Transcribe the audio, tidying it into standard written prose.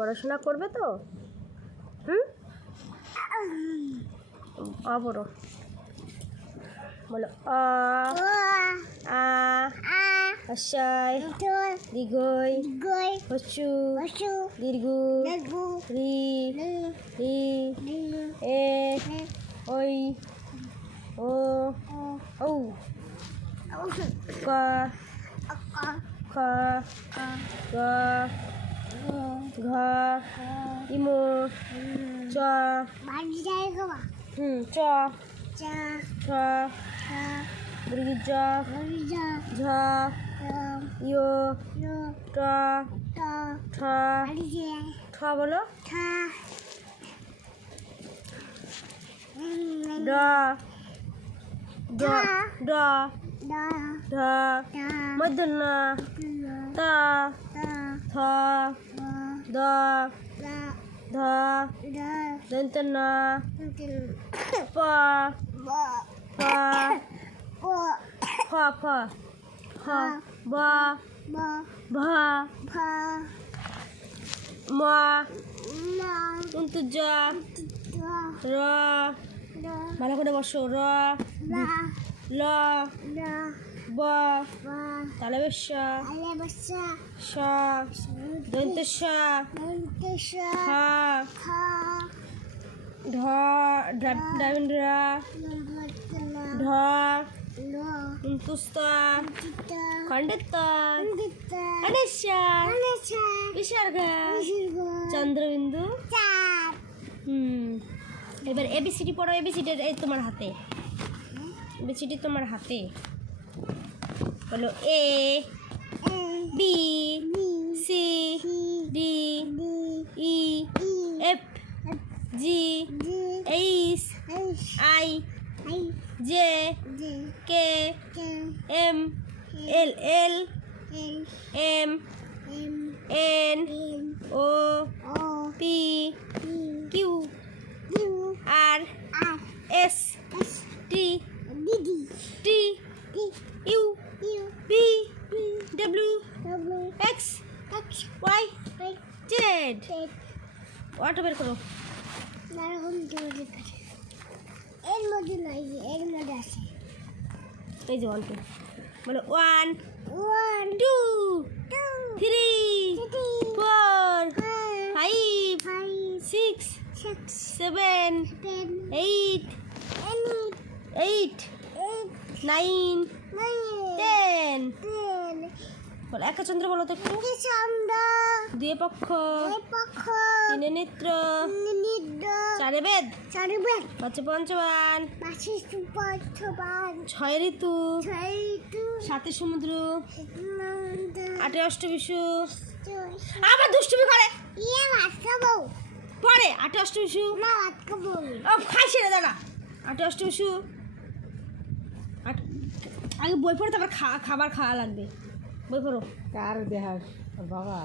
পড়াশোনা করবে তো? হুম, বড় বলো। আ আ হস্যই দীর্ঘই হস্যু দীর্ঘ রি রি এ ওই ও ঔ ক খ গ ঘ ইমো চ চ ছ দীর্ঘ জ ঝ ইয় ট ঠ ঠ বলো। ড ড ড ঢ মধ্যন্ন ত থ দ ধ দন্তন্য প ফ ফ ফ হ ব ভ ম জ র ভালো করে বসো। র ল ব তালে বেশ স দন্ত স খ ঢ ডাবিন্দ্রা ঢ তুস্ত খণ্ডিত বিসর্গ চন্দ্রবিন্দু। এবার এবিসিডি পড়ো। এবিসিডি এই তোমার হাতে, এবিসিডি তোমার হাতে। বলো A B C D E F G H I J K M L L M N O P Q R S T T U P W X Y Z. ওয়াটা বের করো। এর মধ্যে নয়, এর মধ্যে আছে। এই যে 1 2 বলো 1 1 2 2 3 4 5 6 7 8 9 10 বলো একচন্দ্র বলো তো একটু। দুই পক্ষ তিনে নেত্র চারে বেদ পাঁচে পঞ্চবান ছয় ঋতু সাতে সমুদ্র আটে অষ্টবিশু। আবার দুষ্টুমি করে পরে আটে অষ্টবিশু খাই সেরে দাঁড়া। আটে অষ্টবিশু আগে বই পড়ে তারপর খাবার খাওয়া লাগবে। বই পড়ো। কার দেহা বাবা।